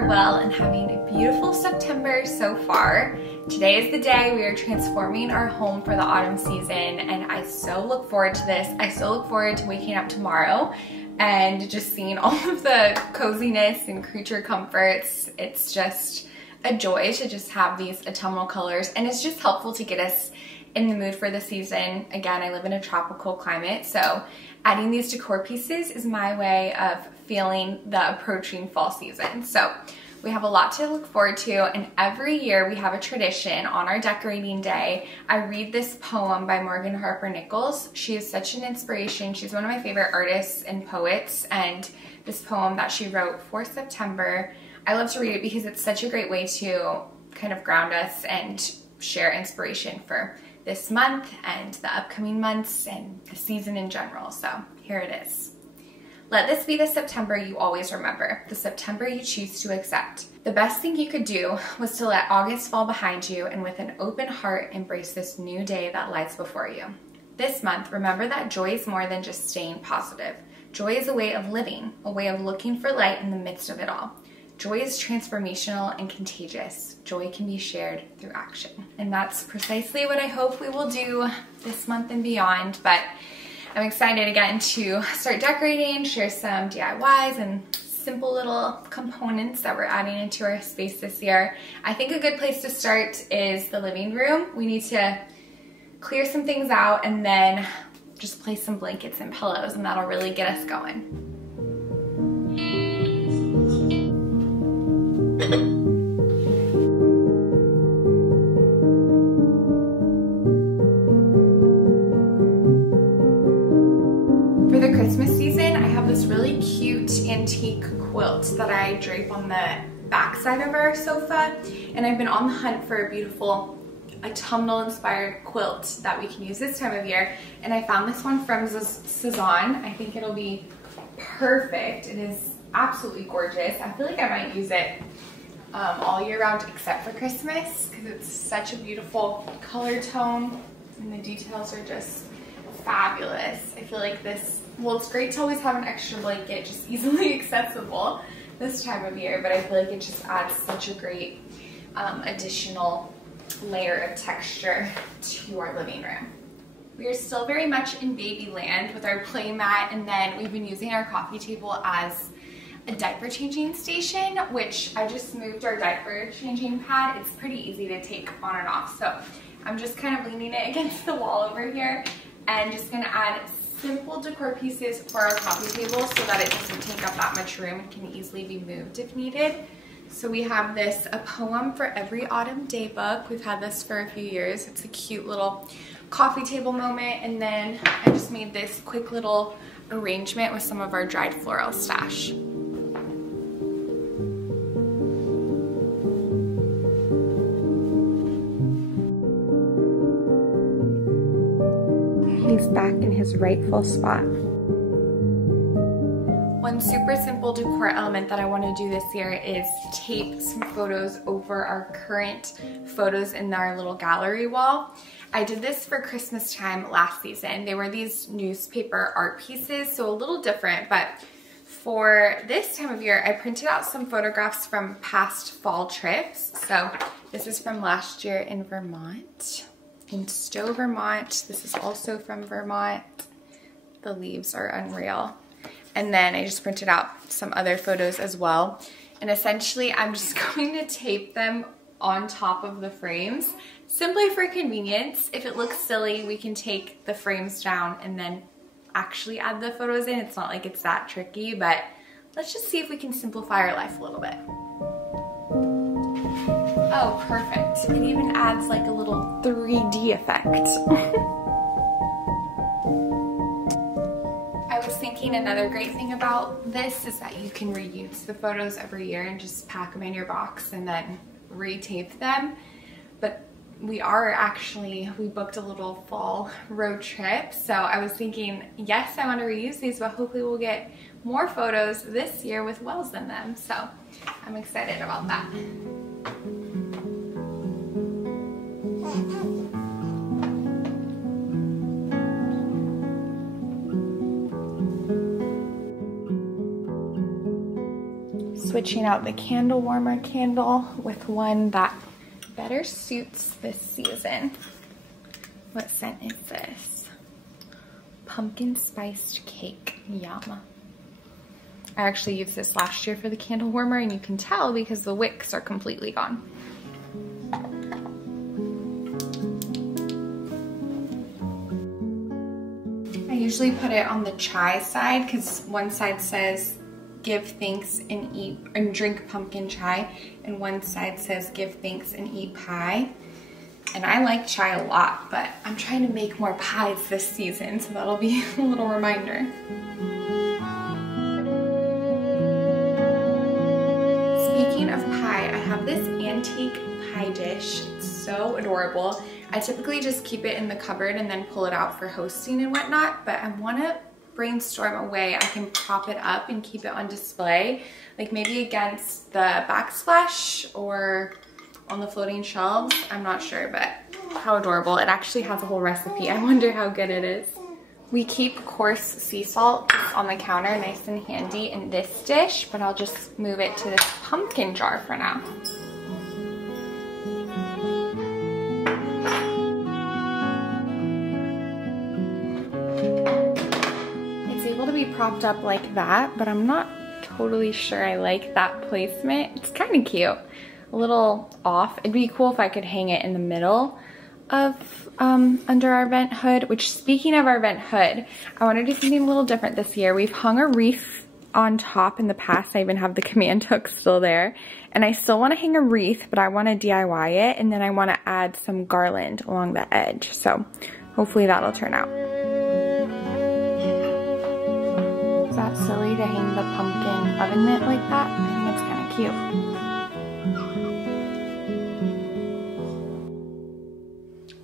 are well and having a beautiful September so far. Today is the day we are transforming our home for the autumn season, and I so look forward to this. I so look forward to waking up tomorrow and just seeing all of the coziness and creature comforts. It's just a joy to just have these autumnal colors, and it's just helpful to get us in the mood for the season. Again, I live in a tropical climate, so adding these decor pieces is my way of feeling the approaching fall season. So we have a lot to look forward to, and every year we have a tradition on our decorating day. I read this poem by Morgan Harper Nichols. She is such an inspiration. She's one of my favorite artists and poets, and this poem that she wrote for September, I love to read it because it's such a great way to kind of ground us and share inspiration for this month and the upcoming months and the season in general. So here it is. Let this be the September you always remember, the September you choose to accept. The best thing you could do was to let August fall behind you and with an open heart embrace this new day that lies before you. This month, remember that joy is more than just staying positive. Joy is a way of living, a way of looking for light in the midst of it all. Joy is transformational and contagious. Joy can be shared through action. And that's precisely what I hope we will do this month and beyond. But I'm excited again to start decorating, share some DIYs and simple little components that we're adding into our space this year. I think a good place to start is the living room. We need to clear some things out and then just place some blankets and pillows, and that'll really get us going. For the Christmas season, I have this really cute antique quilt that I drape on the back side of our sofa, and I've been on the hunt for a beautiful autumnal inspired quilt that we can use this time of year, and I found this one from Cezanne. I think it'll be perfect. It is absolutely gorgeous. I feel like I might use it all year round except for Christmas because it's such a beautiful color tone and the details are just fabulous. I feel like this, well, it's great to always have an extra blanket just easily accessible this time of year, but I feel like it just adds such a great additional layer of texture to our living room. We are still very much in baby land with our play mat, and then we've been using our coffee table as a diaper changing station, which I just moved our diaper changing pad. It's pretty easy to take on and off, so I'm just kind of leaning it against the wall over here and just gonna add simple decor pieces for our coffee table so that it doesn't take up that much room and can easily be moved if needed. So we have this A Poem for Every Autumn Day book. We've had this for a few years. It's a cute little coffee table moment, and then I just made this quick little arrangement with some of our dried floral stash. He's back in his rightful spot. One super simple decor element that I want to do this year is tape some photos over our current photos in our little gallery wall. I did this for Christmas time last season. They were these newspaper art pieces, so a little different, but for this time of year, I printed out some photographs from past fall trips. So this is from last year in Vermont, in Stowe, Vermont. This is also from Vermont. The leaves are unreal. And then I just printed out some other photos as well. And essentially, I'm just going to tape them on top of the frames, simply for convenience. If it looks silly, we can take the frames down and then actually add the photos in. It's not like it's that tricky, but let's just see if we can simplify our life a little bit. Oh, perfect. It even adds like a little 3D effect. I was thinking another great thing about this is that you can reuse the photos every year and just pack them in your box and then retape them. But we booked a little fall road trip, so I was thinking, yes, I want to reuse these, but hopefully we'll get more photos this year with wells in them, so I'm excited about that. switching out the candle warmer candle with one that better suits this season. What scent is this? Pumpkin spiced cake. Yum. I actually used this last year for the candle warmer, and you can tell because the wicks are completely gone. I usually put it on the chai side because one side says give thanks and eat and drink pumpkin chai, and one side says give thanks and eat pie. And I like chai a lot, but I'm trying to make more pies this season, so that'll be a little reminder. Speaking of pie, I have this antique pie dish. It's so adorable. I typically just keep it in the cupboard and then pull it out for hosting and whatnot, but I want to brainstorm a way I can prop it up and keep it on display, like maybe against the backsplash or on the floating shelves. I'm not sure, but how adorable. It actually has a whole recipe. I wonder how good it is. We keep coarse sea salt on the counter nice and handy in this dish, but I'll just move it to this pumpkin jar for now. Propped up like that, but I'm not totally sure I like that placement. It's kind of cute, a little off. It'd be cool if I could hang it in the middle of under our vent hood, which, speaking of our vent hood, I want to do something a little different this year. We've hung a wreath on top in the past. I even have the command hook still there, and I still want to hang a wreath, but I want to DIY it, and then I want to add some garland along the edge. So hopefully that'll turn out. Is that silly to hang the pumpkin oven mitt like that? I think it's kind of cute.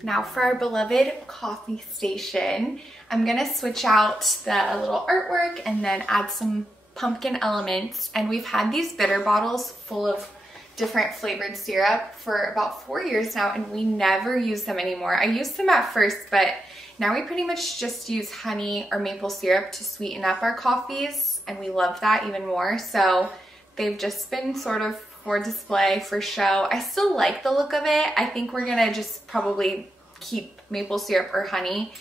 Now for our beloved coffee station, I'm gonna switch out the little artwork and then add some pumpkin elements. And we've had these bitter bottles full of different flavored syrup for about 4 years now, and we never use them anymore. I used them at first, but now we pretty much just use honey or maple syrup to sweeten up our coffees, and we love that even more. So they've just been sort of for display, for show. I still like the look of it. I think we're gonna just probably keep maple syrup or honey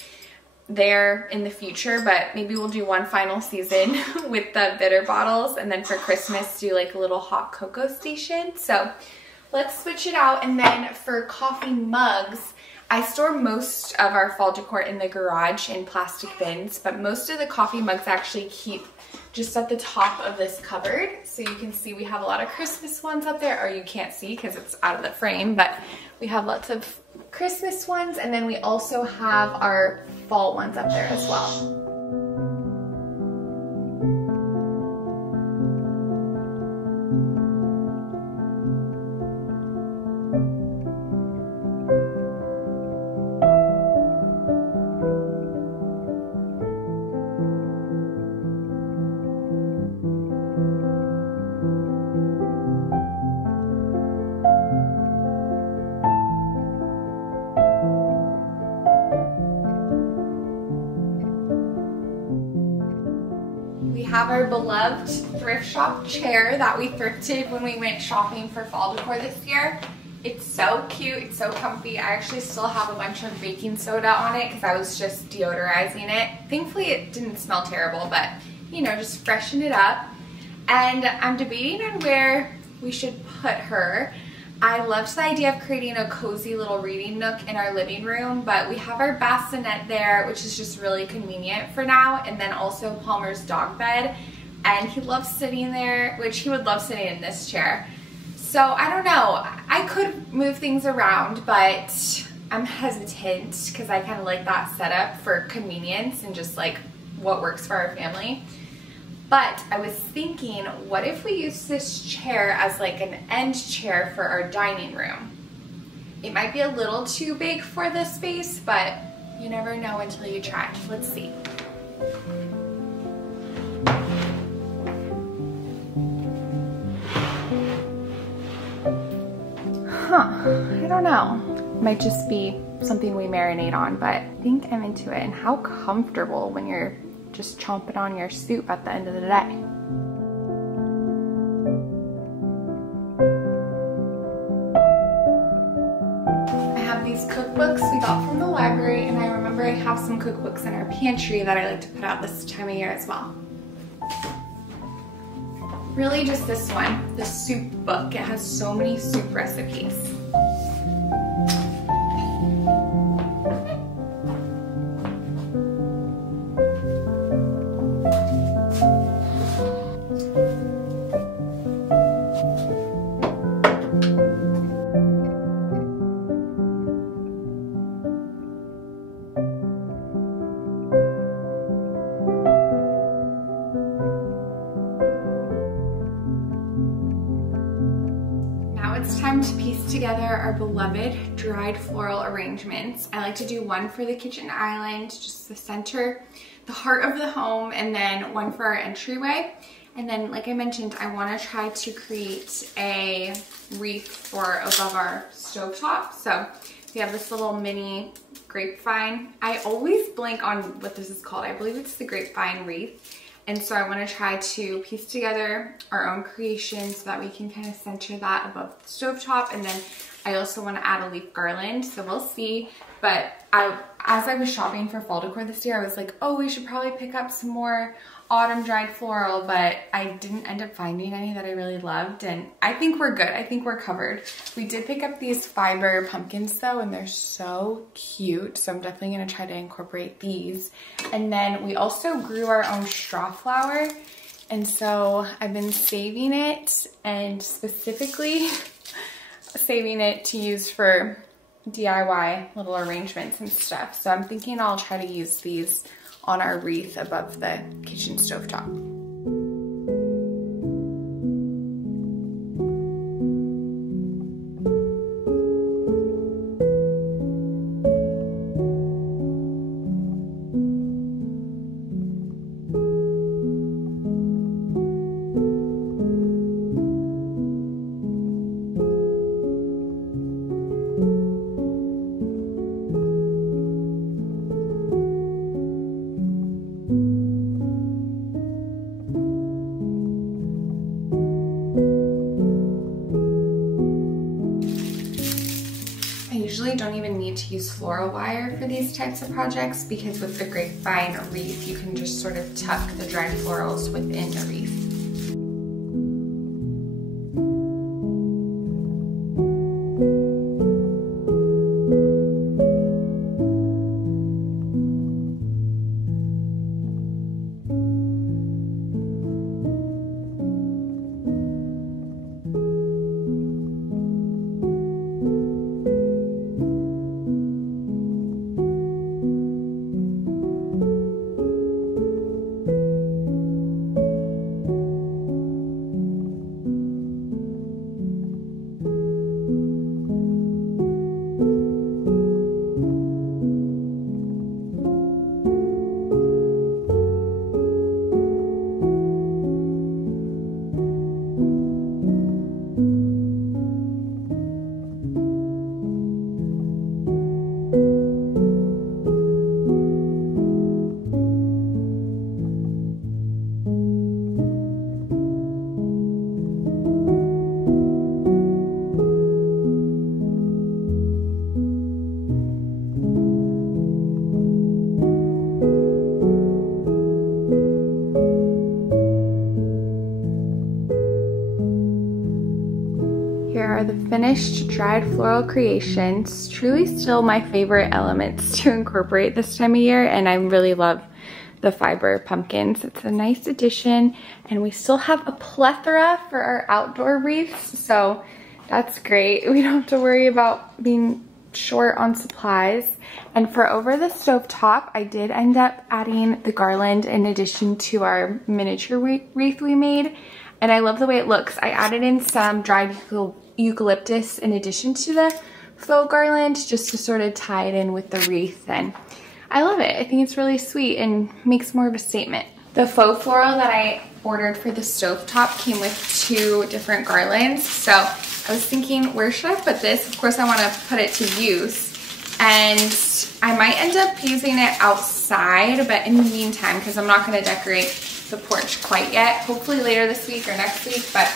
there in the future, but maybe we'll do one final season with the bitter bottles, and then for Christmas do like a little hot cocoa station. So let's switch it out. And then for coffee mugs, I store most of our fall decor in the garage in plastic bins, but most of the coffee mugs actually keep just at the top of this cupboard. So you can see we have a lot of Christmas ones up there, or you can't see because it's out of the frame, but we have lots of Christmas ones, and then we also have our fall ones up there as well. Have our beloved thrift shop chair that we thrifted when we went shopping for fall decor this year. It's so cute, it's so comfy. I actually still have a bunch of baking soda on it because I was just deodorizing it. Thankfully it didn't smell terrible, but you know, just freshen it up. And I'm debating on where we should put her. I loved the idea of creating a cozy little reading nook in our living room, but we have our bassinet there, which is just really convenient for now, and then also Palmer's dog bed, and he loves sitting there, which he would love sitting in this chair. So I don't know, I could move things around, but I'm hesitant because I kind of like that setup for convenience and just like what works for our family. But I was thinking, what if we use this chair as like an end chair for our dining room? It might be a little too big for this space, but you never know until you try. Let's see. I don't know. Might just be something we marinate on, but I think I'm into it. And how comfortable when you're just chomping on your soup at the end of the day. these cookbooks we got from the library, and I remember I have some cookbooks in our pantry that I like to put out this time of year as well. Really just this one, the soup book. It has so many soup recipes. It's time to piece together our beloved dried floral arrangements. I like to do one for the kitchen island, just the center, the heart of the home, and then one for our entryway. And then, like I mentioned, I want to try to create a wreath for above our stovetop. So we have this little mini grapevine. I always blank on what this is called. I believe it's the grapevine wreath. And so I want to try to piece together our own creation so that we can kind of center that above the stovetop. And then I also want to add a leaf garland, so we'll see. But as I was shopping for fall decor this year, I was like, oh, we should probably pick up some more autumn dried floral, but I didn't end up finding any that I really loved, and I think we're good. I think we're covered. We did pick up these fiber pumpkins though, and they're so cute, so I'm definitely gonna try to incorporate these. And then we also grew our own straw flower, and so I've been saving it, and specifically saving it to use for DIY little arrangements and stuff. So I'm thinking I'll try to use these on our wreath above the kitchen stovetop. Don't even need to use floral wire for these types of projects, because with the grapevine wreath you can just sort of tuck the dried florals within the wreath. Here are the finished dried floral creations. Truly still my favorite elements to incorporate this time of year, and I really love the fiber pumpkins. It's a nice addition, and we still have a plethora for our outdoor wreaths, so that's great. We don't have to worry about being short on supplies. And for over the stovetop, I did end up adding the garland in addition to our miniature wreath we made, and I love the way it looks. I added in some dried eucalyptus in addition to the faux garland just to sort of tie it in with the wreath, and I love it. I think it's really sweet and makes more of a statement. The faux floral that I ordered for the stovetop came with 2 different garlands, so I was thinking, where should I put this? Of course I want to put it to use, and I might end up using it outside, but in the meantime, because I'm not going to decorate the porch quite yet, hopefully later this week or next week, but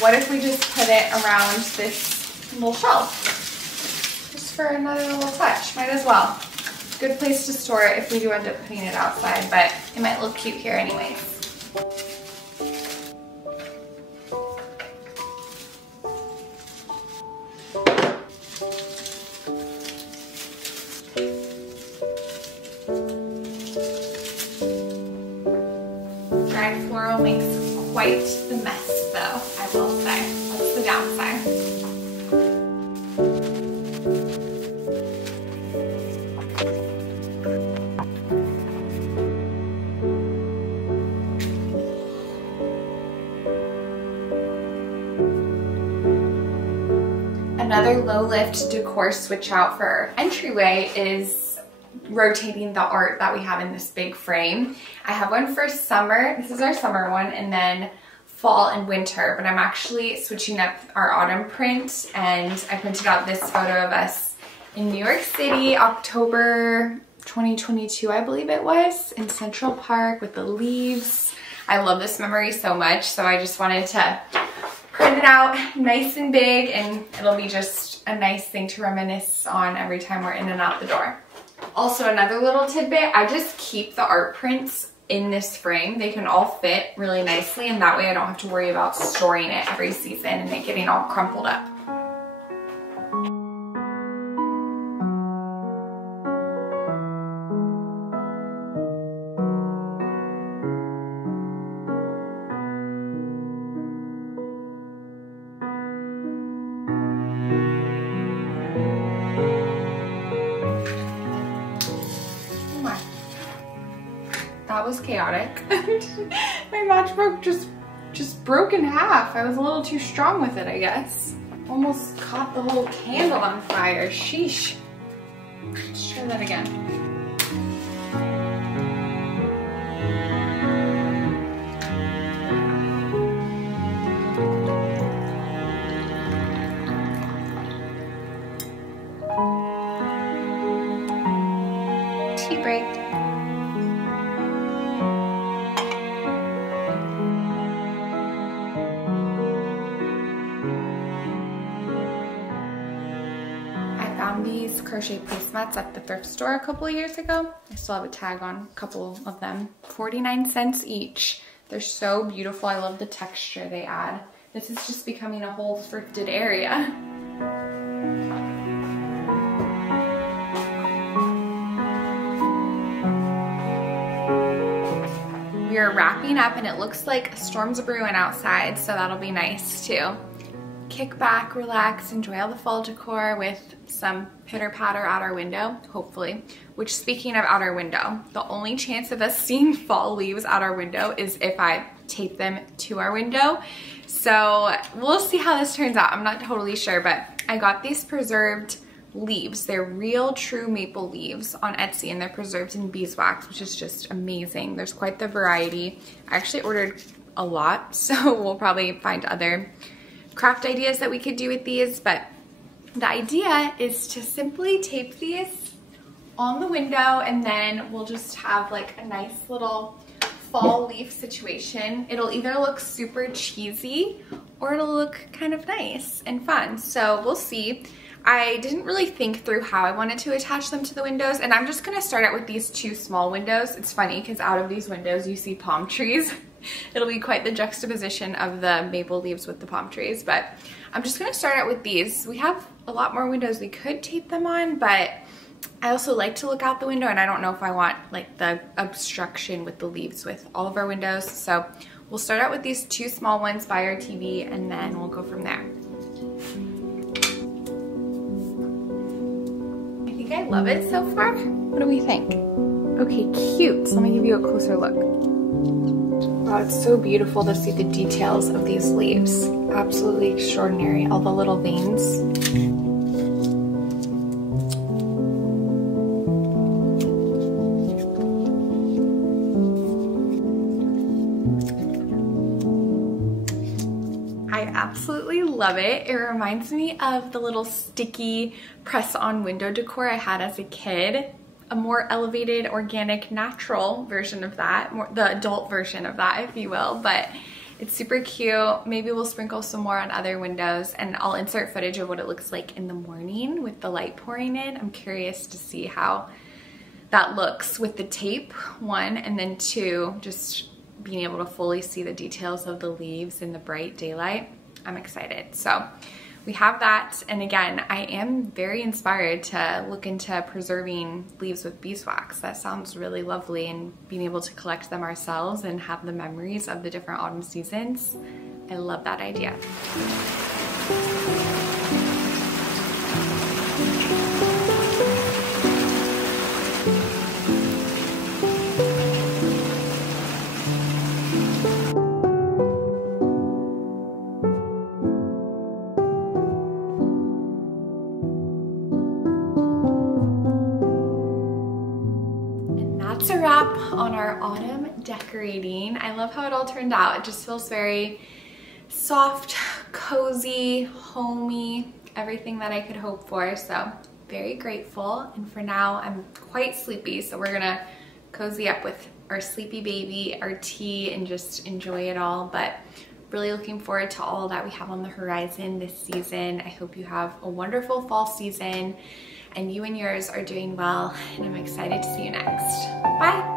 what if we just put it around this little shelf? Just just for another little touch. Might as well. Good place to store it if we do end up putting it outside, but it might look cute here anyways. Dried floral makes quite the mess though, I will say. That's the downside. Another low lift decor switch out for our entryway is rotating the art that we have in this big frame. I have one for summer, this is our summer one, and then fall and winter, but I'm actually switching up our autumn print, and I printed out this photo of us in New York City, October 2022, I believe it was, in Central Park with the leaves. I love this memory so much, so I just wanted to print it out nice and big, and it'll be just a nice thing to reminisce on every time we're in and out the door. Also, another little tidbit, I just keep the art prints in this frame. They can all fit really nicely, and that way I don't have to worry about storing it every season and it getting all crumpled up. That was chaotic. My matchbook just broke in half. I was a little too strong with it, I guess. Almost caught the whole candle on fire. Sheesh. Let's try that again. Tea break. These crochet placemats at the thrift store a couple of years ago. I still have a tag on a couple of them. 49 cents each. They're so beautiful. I love the texture they add. This is just becoming a whole thrifted area. We are wrapping up and it looks like storms are brewing outside, so that'll be nice too. Kick back, relax, enjoy all the fall decor with some pitter patter out our window, hopefully. Which, speaking of out our window, the only chance of us seeing fall leaves out our window is if I tape them to our window. So we'll see how this turns out. I'm not totally sure, but I got these preserved leaves. They're real true maple leaves on Etsy, and they're preserved in beeswax, which is just amazing. There's quite the variety. I actually ordered a lot, so we'll probably find other craft ideas that we could do with these, but the idea is to simply tape these on the window, and then we'll just have like a nice little fall leaf situation. It'll either look super cheesy or it'll look kind of nice and fun, so we'll see. I didn't really think through how I wanted to attach them to the windows, and I'm just gonna start out with these two small windows. It's funny because out of these windows you see palm trees. It'll be quite the juxtaposition of the maple leaves with the palm trees, but I'm just gonna start out with these. We have a lot more windows we could tape them on, but I also like to look out the window, and I don't know if I want like the obstruction with the leaves with all of our windows. So we'll start out with these two small ones by our TV, and then we'll go from there. I think I love it so far. What do we think? Okay, cute. So let me give you a closer look. Wow, it's so beautiful to see the details of these leaves. Absolutely extraordinary. All the little veins. I absolutely love it. It reminds me of the little sticky press-on window decor I had as a kid. A more elevated, organic, natural version of that, the adult version of that, if you will, but It's super cute. Maybe we'll sprinkle some more on other windows, and I'll insert footage of what it looks like in the morning with the light pouring in. I'm curious to see how that looks with the tape, one, and then two, just being able to fully see the details of the leaves in the bright daylight. I'm excited. So we have that, and again, I am very inspired to look into preserving leaves with beeswax. That sounds really lovely, and being able to collect them ourselves and have the memories of the different autumn seasons. I love that idea. That's a wrap on our autumn decorating. I love how it all turned out. It just feels very soft, cozy, homey, everything that I could hope for. So very grateful. And for now, I'm quite sleepy. So we're gonna cozy up with our sleepy baby, our tea, and just enjoy it all. But really looking forward to all that we have on the horizon this season. I hope you have a wonderful fall season and you and yours are doing well, and I'm excited to see you next. Bye.